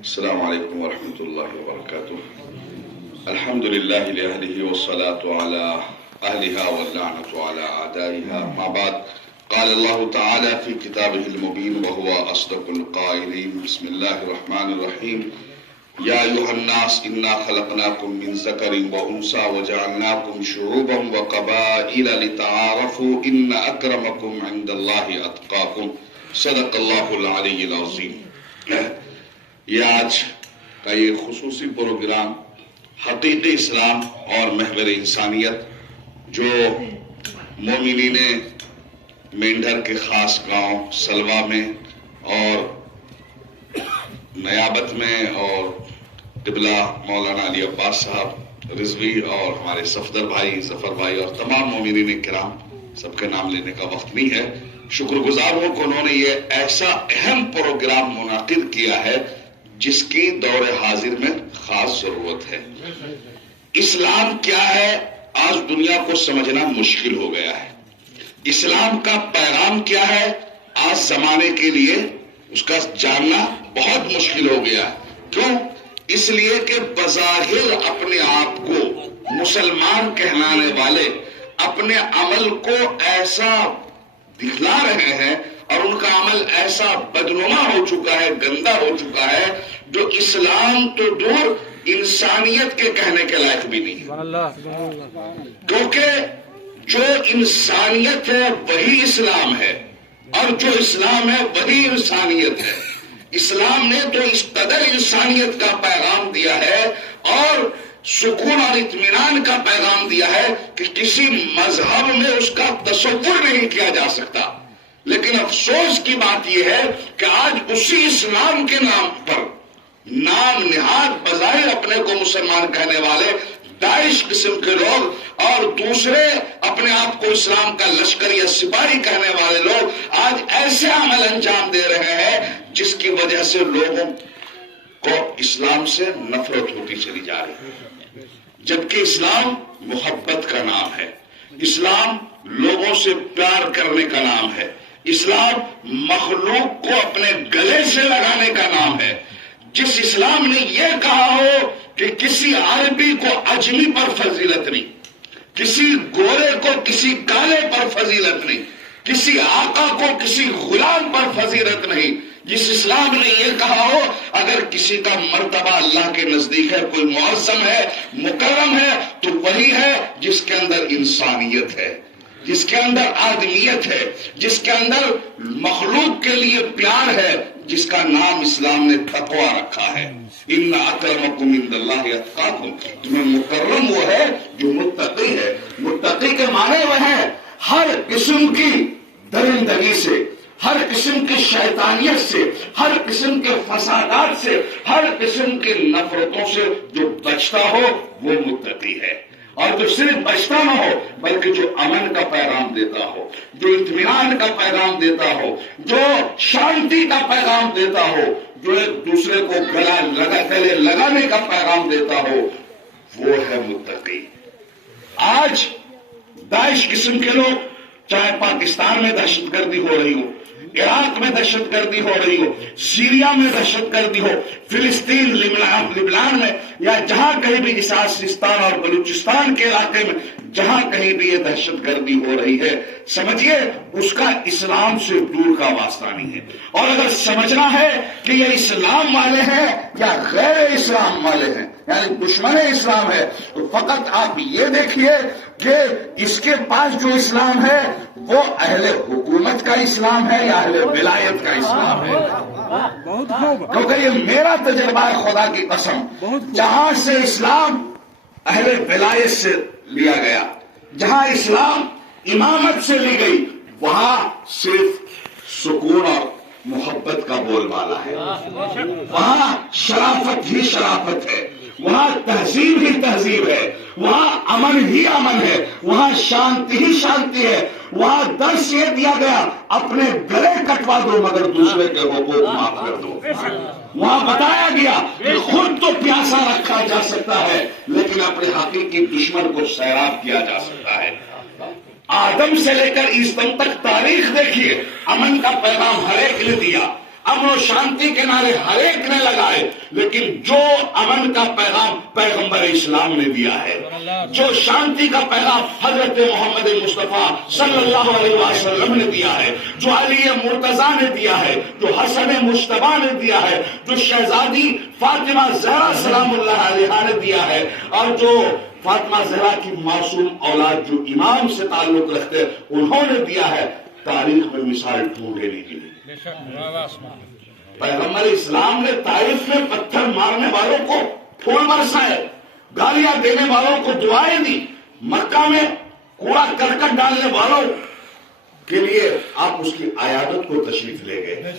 السلام عليكم ورحمة الله وبركاته. الحمد لله لأهله والصلاة على أهلها واللعنة على أعدائها. ما بعد، قال الله تعالى في كتابه المبين وهو أصدق القائلين: بسم الله الرحمن الرحيم. يا أيها الناس إنا خلقناكم من ذكر وأنثى وجعلناكم شعوبا وقبائل لتعارفوا إن أكرمكم عند الله أتقاكم. صدق اللہ العلی العظیم. یہ آج کا یہ خصوصی پروگرام حقیقی اسلام اور محور انسانیت، جو مومنین مینڈھر کے خاص گاؤں سلوا میں اور نیابت میں اور قبلہ مولانا علی عباس صاحب رضوی اور ہمارے صفدر بھائی ظفر بھائی اور تمام مومنین کرام، سب کے نام لینے کا وقت نہیں ہے، شکر گزار ہوں کہ انہوں نے یہ ایسا اہم پروگرام منعقد کیا ہے جس کی دور حاضر میں خاص ضرورت ہے. اسلام کیا ہے آج دنیا کو سمجھنا مشکل ہو گیا ہے. اسلام کا پیغام کیا ہے آج زمانے کے لیے اس کا جاننا بہت مشکل ہو گیا ہے. کیوں؟ اس لیے کہ بظاہر اپنے آپ کو مسلمان کہلانے والے اپنے عمل کو ایسا دکھلا رہے ہیں اور ان کا عمل ایسا بدنما ہو چکا ہے، گندا ہو چکا ہے، جو اسلام تو دور انسانیت کے کہنے کے لائق بھی نہیں ہے. کیونکہ جو انسانیت ہے وہی اسلام ہے اور جو اسلام ہے وہی انسانیت ہے. اسلام نے تو اس قدر انسانیت کا پیغام دیا ہے اور سکون اور اطمینان کا پیغام دیا ہے کہ کسی مذہب میں اس کا تصور نہیں کیا جا سکتا. لیکن افسوس کی بات یہ ہے کہ آج اسی اسلام کے نام پر نام نہاد بظاہر اپنے کو مسلمان کہنے والے داعش قسم کے لوگ اور دوسرے اپنے آپ کو اسلام کا لشکر یا سپاہی کہنے والے لوگ آج ایسے عمل انجام دے رہے ہیں جس کی وجہ سے لوگوں کو اسلام سے نفرت ہوتی چلی جا رہی ہے. جبکہ اسلام محبت کا نام ہے، اسلام لوگوں سے پیار کرنے کا نام ہے، اسلام مخلوق کو اپنے گلے سے لگانے کا نام ہے. جس اسلام نے یہ کہا ہو کہ کسی عربی کو اجمی پر فضیلت نہیں، کسی گورے کو کسی کالے پر فضیلت نہیں، کسی آقا کو کسی غلام پر فضیلت نہیں، جس اسلام نے یہ کہا ہو اگر کسی کا مرتبہ اللہ کے نزدیک ہے، کوئی معظم ہے، مکرم ہے، تو وہی ہے جس کے اندر انسانیت ہے، جس کے اندر آدمیت ہے، جس کے اندر مخلوق کے لیے پیار ہے، جس کا نام اسلام نے تقوی رکھا ہے. ان اکرمکم عند اللہ اتقاکم. تمہیں مکرم وہ ہے جو متقی ہے. متقی کے معنی وہ ہے ہر قسم کی درندگی سے، ہر قسم کی شیطانیت سے، ہر قسم کے فسادات سے، ہر قسم کی نفرتوں سے جو بچتا ہو وہ متقی ہے. اور جو صرف بچتا نہ ہو بلکہ جو امن کا پیغام دیتا ہو، جو اطمینان کا پیغام دیتا ہو، جو شانتی کا پیغام دیتا ہو، جو ایک دوسرے کو گلے لگانے کا پیغام دیتا ہو، وہ ہے متقی. آج داعش قسم کے لوگ، چاہے پاکستان میں دہشت گردی ہو رہی ہو، عراق میں دہشت گردی ہو رہی ہو، سیریا میں دہشت گردی ہو، فلسطین لبنان میں یا جہاں کہیں بھی سیستان اور بلوچستان کے علاقے میں جہاں کہیں بھی یہ دہشت گردی ہو رہی ہے، سمجھیے اس کا اسلام سے دور کا واسطہ نہیں ہے. اور اگر سمجھنا ہے کہ یہ اسلام والے ہیں یا غیر اسلام والے ہیں، یعنی دشمن اسلام ہے، تو فقط آپ یہ دیکھیے کہ اس کے پاس جو اسلام ہے وہ اہل حکومت کا اسلام ہے یا اہل ولایت کا اسلام ہے. کیونکہ یہ میرا تجربہ ہے خدا کی قسم، جہاں سے اسلام اہل ولایت سے لیا گیا، جہاں اسلام امامت سے لی گئی، وہاں صرف سکون اور محبت کا بول بالا ہے، وہاں شرافت ہی شرافت ہے، وہاں تہذیب ہی تہذیب ہے، وہاں امن ہی امن ہے، وہاں شانتی ہی شانتی ہے. وہاں درس یہ دیا گیا اپنے گلے کٹوا دو مگر دوسرے کے حقوق معاف کر دو. وہاں بتایا گیا کہ خود تو پیاسا رکھا جا سکتا ہے لیکن اپنے حقیقی دشمن کو سیراب کیا جا سکتا ہے. آدم سے لے کر عیسی تک تاریخ دیکھیے، امن کا پیغام ہر ایک نے دیا، امن و شانتی کے نعرے ہر ایک نے لگائے، لیکن جو امن کا پیغام پیغمبر اسلام نے دیا ہے، جو شانتی کا پیغام حضرت محمد مصطفیٰ صلی اللہ علیہ وسلم نے دیا ہے، جو علی مرتضیٰ نے دیا ہے، جو حسن مجتبیٰ نے دیا ہے، جو شہزادی فاطمہ زہرا سلام اللہ علیہا نے دیا ہے، اور جو فاطمہ زہرا کی معصوم اولاد جو امام سے تعلق رکھتے انہوں نے دیا ہے، تاریخ میں مثال ڈھونڈے نہیں ملی۔ پیغمبر اسلام نے طائف میں پتھر مارنے والوں کو پھول برسائے، گالیاں دینے والوں کو دعائیں دی، مکہ میں کوڑا کرکٹ ڈالنے والوں کے لیے آپ اس کی عیادت کو تشریف لے گئے۔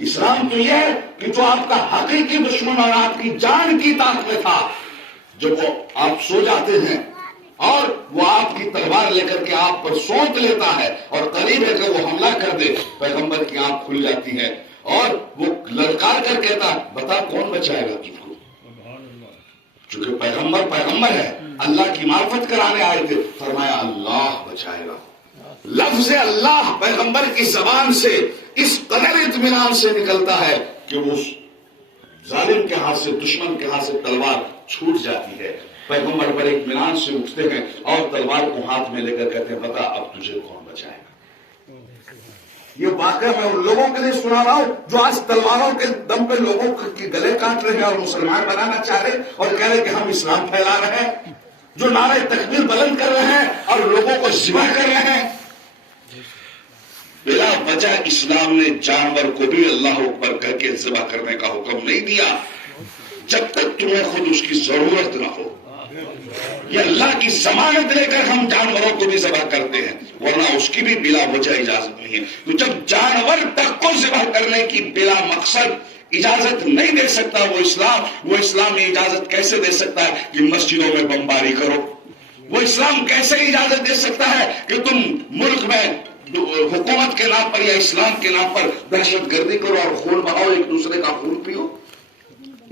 اسلام تو یہ ہے کہ جو آپ کا حقیقی دشمن اور آپ کی جان کی طاقت میں تھا، جب وہ آپ سو جاتے ہیں اور وہ آپ کی تلوار لے کر کے آپ پر سونت لیتا ہے اور قریب ہے کہ وہ حملہ کر دے، پیغمبر کی آنکھ کھل جاتی ہے اور وہ للکار کر کہتا بتا کون بچائے گا تجھ کو؟ چونکہ پیغمبر ہے، اللہ کی معرفت کرانے آئے تھے، فرمایا اللہ بچائے گا۔ لفظ اللہ پیغمبر کی زبان سے اس قدر اطمینان سے نکلتا ہے کہ وہ ظالم کے ہاتھ سے، دشمن کے ہاتھ سے تلوار چھوٹ جاتی ہے، پیغمبر بڑے اطمینان سے اٹھتے ہیں اور تلوار کو ہاتھ میں لے کر کہتے ہیں بتا اب تجھے کون بچائے گا۔ یہ واقعہ میں ان لوگوں کے لیے سنا رہا ہوں جو آج تلواروں کے دم پہ لوگوں کے گلے کاٹ رہے ہیں اور مسلمان بنانا چاہ رہے اور کہہ رہے کہ ہم اسلام پھیلا رہے ہیں، جو نعرے تکبیر بلند کر رہے ہیں اور لوگوں کو ذبح کر رہے ہیں۔ بلا وجہ اسلام نے جانور کو بھی اللہ اکبر کہہ کے ذبح کرنے کا حکم نہیں دیا جب تک تمہیں خود اس کی ضرورت نہ ہو۔ یہ اللہ کی ضمانت لے کر ہم جانوروں کو بھی ذبح کرتے ہیں، ورنہ اس کی بھی بلا وجہ اجازت نہیں ہے۔ تو جب جانور تک کو ذبح کرنے کی بلا مقصد اجازت نہیں دے سکتا وہ اسلام یہ اجازت کیسے دے سکتا ہے کہ مسجدوں میں بمباری کرو؟ وہ اسلام کیسے اجازت دے سکتا ہے کہ تم ملک میں حکومت کے نام پر یا اسلام کے نام پر دہشت گردی کرو اور خون بہاؤ، ایک دوسرے کا خون پیو؟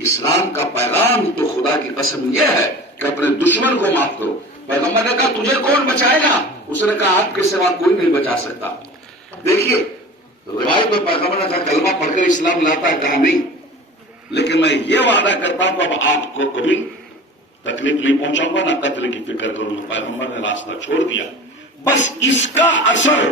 اسلام کا پیغام تو خدا کی قسم یہ ہے کہ اپنے دشمن کو معاف کرو۔ پیغمبر نے کہا تجھے کون بچائے گا؟ اس نے کہا آپ کے سوا کوئی نہیں بچا سکتا۔ دیکھیے روایت میں پیغمبر نے کہا کلمہ پڑھ کر اسلام لاتا ہے، کہا نہیں، لیکن میں یہ وعدہ کرتا ہوں اب آپ کو کبھی تکلیف نہیں پہنچاؤں گا، نہ قتل کی فکر کروں گا۔ پیغمبر نے راستہ چھوڑ دیا۔ بس اس کا اثر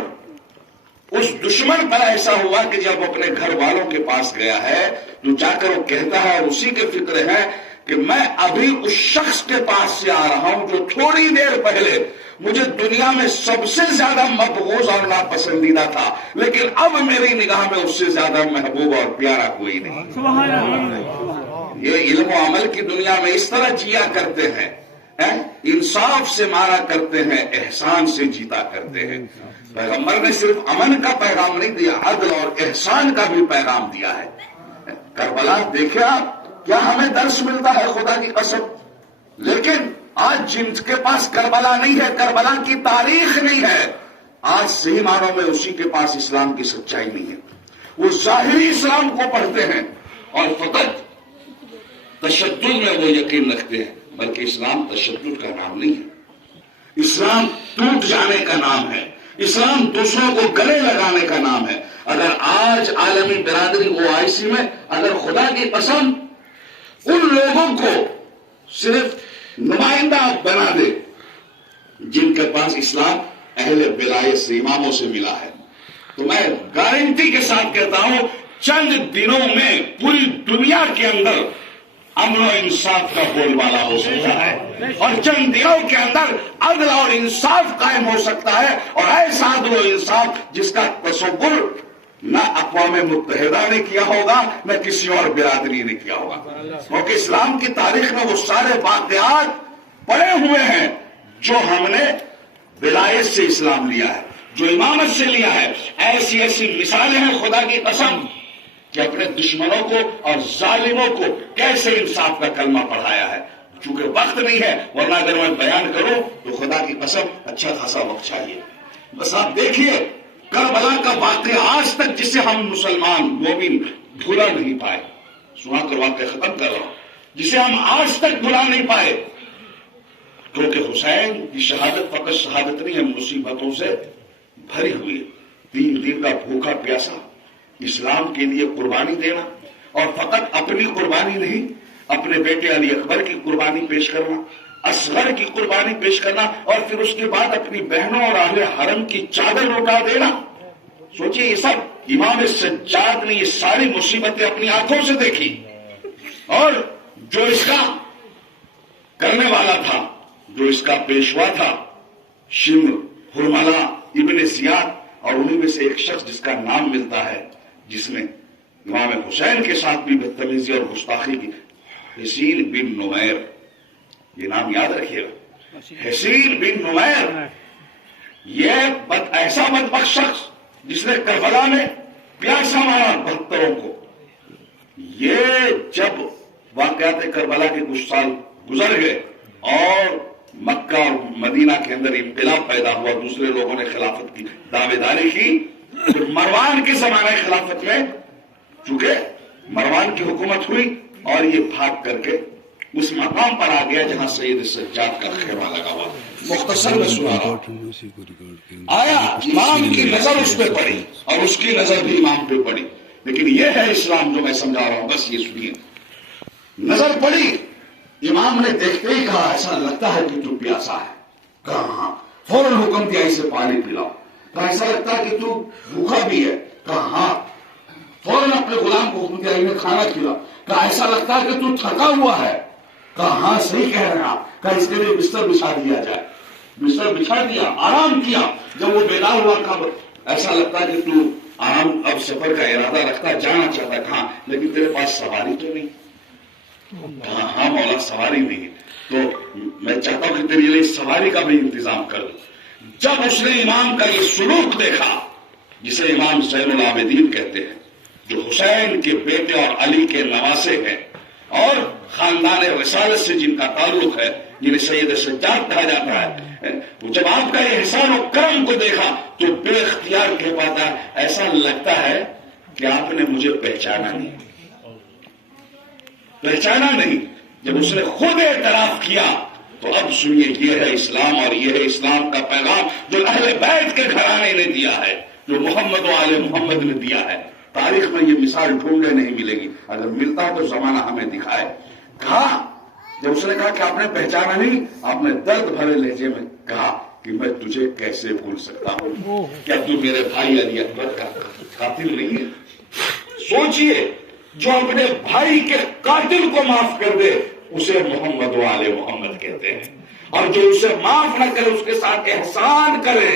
اس دشمن پر ایسا ہوا کہ جب اپنے گھر والوں کے پاس گیا ہے تو جا کر وہ کہتا ہے اور اسی کے فکر ہے کہ میں ابھی اس شخص کے پاس سے آ رہا ہوں جو تھوڑی دیر پہلے مجھے دنیا میں سب سے زیادہ مبغوض اور ناپسندیدہ تھا، لیکن اب میری نگاہ میں اس سے زیادہ محبوب اور پیارا کوئی نہیں۔ یہ علم و عمل کی دنیا میں اس طرح جیا کرتے ہیں، انصاف سے مارا کرتے ہیں، احسان سے جیتا کرتے ہیں۔ پیغمبر نے صرف امن کا پیغام نہیں دیا، عدل اور احسان کا بھی پیغام دیا ہے۔ کربلا دیکھے آپ، کیا ہمیں درس ملتا ہے خدا کی قسم؟ لیکن آج جن کے پاس کربلا نہیں ہے، کربلا کی تاریخ نہیں ہے، آج صحیح معنوں میں اسی کے پاس اسلام کی سچائی نہیں ہے۔ وہ ظاہری اسلام کو پڑھتے ہیں اور فقط تشدد میں وہ یقین رکھتے ہیں، بلکہ اسلام تشدد کا نام نہیں ہے، اسلام ٹوٹ جانے کا نام ہے، اسلام دوسروں کو گلے لگانے کا نام ہے۔ اگر آج عالمی برادری OIC میں اگر خدا کی قسم ان لوگوں کو صرف نمائندہ بنا دے جن کے پاس اسلام اہل ولایت سے، اماموں سے ملا ہے، تو میں گارنٹی کے ساتھ کہتا ہوں چند دنوں میں پوری دنیا کے اندر امن و انصاف کا بول بالا ہو سکتا ہے، اور چند دنوں کے اندر عدل اور انصاف قائم ہو سکتا ہے، اور ایسا عدل و انصاف جس کا تصور نہ اقوام متحدہ نے کیا ہوگا، نہ کسی اور برادری نے کیا ہوگا، کیونکہ اسلام کی تاریخ میں وہ سارے واقعات پڑے ہوئے ہیں جو ہم نے ولایت سے اسلام لیا ہے، جو امامت سے لیا ہے۔ ایسی ایسی مثالیں ہیں خدا کی قسم کہ اپنے دشمنوں کو اور ظالموں کو کیسے انصاف کا کلمہ پڑھایا ہے۔ چونکہ وقت نہیں ہے، ورنہ اگر میں بیان کروں تو خدا کی قسم اچھا خاصا وقت چاہیے۔ بس آپ دیکھیے کربلا کا واقعہ آج تک جسے ہم مسلمان مومن بھولا نہیں پائے، سنا کر واقعہ ختم کر رہا ہوں، جسے ہم آج تک بھولا نہیں پائے، کیونکہ حسین کی شہادت فقط شہادت نہیں ہے، مصیبتوں سے بھری ہوئی ہے۔ 3 دن کا بھوکا پیاسا، اسلام کے لیے قربانی دینا، اور فقط اپنی قربانی نہیں، اپنے بیٹے علی اکبر کی قربانی پیش کرنا، اصغر کی قربانی پیش کرنا، اور پھر اس کے بعد اپنی بہنوں اور اہل حرم کی چادر لوٹا دینا. سوچئے یہ سب امام سجاد نے یہ ساری مصیبتیں اپنی آنکھوں سے دیکھی، اور جو اس کا کرنے والا تھا، جو اس کا پیشوا تھا، شمر ہرملا ابن زیاد، اور انہی میں سے ایک شخص جس کا نام ملتا ہے جس نے امام حسین کے ساتھ بھی بدتمیزی اور گستاخی کی، حسین بن نمیر. یہ نام یاد رکھیے گا، حسین بن نمیر. یہ ایسا بدبخت شخص جس نے کربلا میں پیاسا مارا 72 کو. یہ جب واقعات کربلا کے کچھ سال گزر گئے اور مکہ اور مدینہ کے اندر انقلاب پیدا ہوا، دوسرے لوگوں نے خلافت کی دعوے داری کی، تو مروان کے زمانے خلافت میں چونکہ مروان کی حکومت ہوئی اور یہ بھاگ کر کے اس مقام پر آ گیا جہاں سید سجاد کا خیمہ لگا ہوا. مختصر میں سنا رہا ہوں. آیا امام کی نظر اس پہ پڑی اور اس کی نظر بھی امام پہ پڑی. لیکن یہ ہے اسلام جو میں سمجھا رہا ہوں، بس یہ سنیے. نظر پڑی، امام نے دیکھتے ہی کہا ایسا لگتا ہے کہ تو پیاسا ہے. کہا ہاں. فوراً حکم دیا اسے پانی پلاؤ. کہا ایسا لگتا ہے کہ تو بھوکا بھی ہے. کہا ہاں. فوراً اپنے غلام کو حکم دیا انہیں کھانا کھلاؤ. کہا ایسا لگتا ہے کہ تو تھکا ہوا ہے. کہا ہاں صحیح کہہ رہے ہیں آپ. کہا اس کے لیے بستر بچھا دیا جائے. بستر بچھا دیا، آرام کیا. جب وہ بیدار ہوا کہا ایسا لگتا ہے کہ تو آرام اب سفر کا ارادہ رکھتا، جانا چاہتا. کہاں لیکن تیرے پاس سواری تو نہیں. کہا ہاں مولا سواری نہیں ہے، تو میں چاہتا ہوں کہ تیرے لیے سواری کا بھی انتظام کر دوں. جب اس نے امام کا یہ سلوک دیکھا جسے امام زین العابدین کہتے ہیں، جو حسین کے بیٹے اور علی کے نواسے ہیں اور خاندان رسالت سے جن کا تعلق ہے، جنہیں سید سجاد کہا جاتا ہے، جب آپ کا یہ احسان و کرم کو دیکھا تو بے اختیار کہہ پاتا ہے ایسا لگتا ہے کہ آپ نے مجھے پہچانا نہیں. پہچانا نہیں. جب اس نے خود اعتراف کیا تو اب سنیے، یہ ہے اسلام، اور یہ ہے اسلام کا پیغام جو اہل بیت کے گھرانے نے دیا ہے، جو محمد و آل محمد نے دیا ہے. تاریخ میں یہ مثال ڈھونڈنے نہیں ملے گی، اگر ملتا ہے تو زمانہ ہمیں دکھائے. کہا جب اس نے کہا کہ آپ نے پہچانا نہیں، آپ نے درد بھرے لہجے میں کہا کہ میں تجھے کیسے بھول سکتا ہوں، کیا تو میرے بھائی علی اکبر کا قاتل نہیں ہے؟ سوچئے، جو اپنے بھائی کے قاتل کو معاف کر دے اسے محمد و آل محمد کہتے ہیں، اور جو اسے معاف نہ کرے، اس کے ساتھ احسان کرے،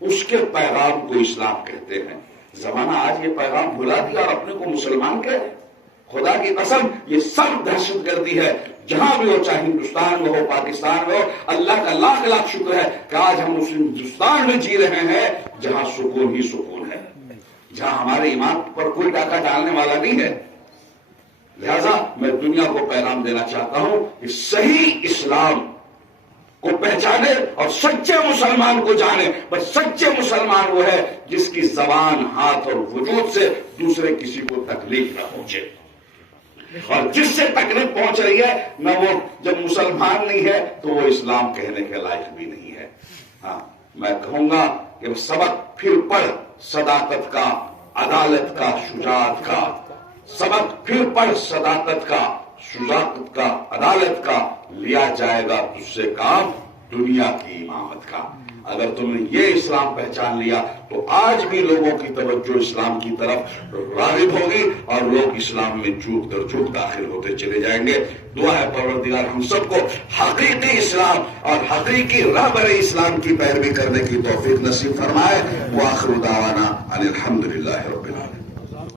اس کے پیغام کو اسلام کہتے ہیں. زمانہ آج یہ پیغام بھلا دیا اور اپنے کو مسلمان کہے. خدا کی قسم یہ سب دہشت گردی ہے، جہاں بھی ہو، چاہے ہندوستان میں ہو، پاکستان میں ہو. اللہ کا لاکھ لاکھ شکر ہے کہ آج ہم اس ہندوستان میں جی رہے ہیں جہاں سکون ہی سکون ہے، جہاں ہمارے ایمان پر کوئی ڈاکہ ڈالنے والا نہیں ہے. لہذا میں دنیا کو پیغام دینا چاہتا ہوں کہ صحیح اسلام کو پہچانے اور سچے مسلمان کو جانے. بس سچے مسلمان وہ ہے جس کی زبان، ہاتھ اور وجود سے دوسرے کسی کو تکلیف نہ پہنچے، اور جس سے تکلیف پہنچ رہی ہے نہ وہ جب مسلمان نہیں ہے تو وہ اسلام کہنے کے لائق بھی نہیں ہے. ہاں میں کہوں گا کہ سبق پھر پڑھ صداقت کا، عدالت کا، شجاعت کا. سبق پھر پڑھ صداقت کا، شجاعت کا، عدالت کا. لیا جائے گا تجھ سے کام دنیا کی امامت کا. اگر تم نے یہ اسلام پہچان لیا تو آج بھی لوگوں کی توجہ اسلام کی طرف راغب ہوگی اور لوگ اسلام میں چوک در چوک داخل ہوتے چلے جائیں گے. دعا ہے پروردگار ہم سب کو حقیقی اسلام اور حقیقی رہبر اسلام کی پیروی کرنے کی توفیق نصیب فرمائے. وآخر دعوانا ان الحمدللہ رب العالمین.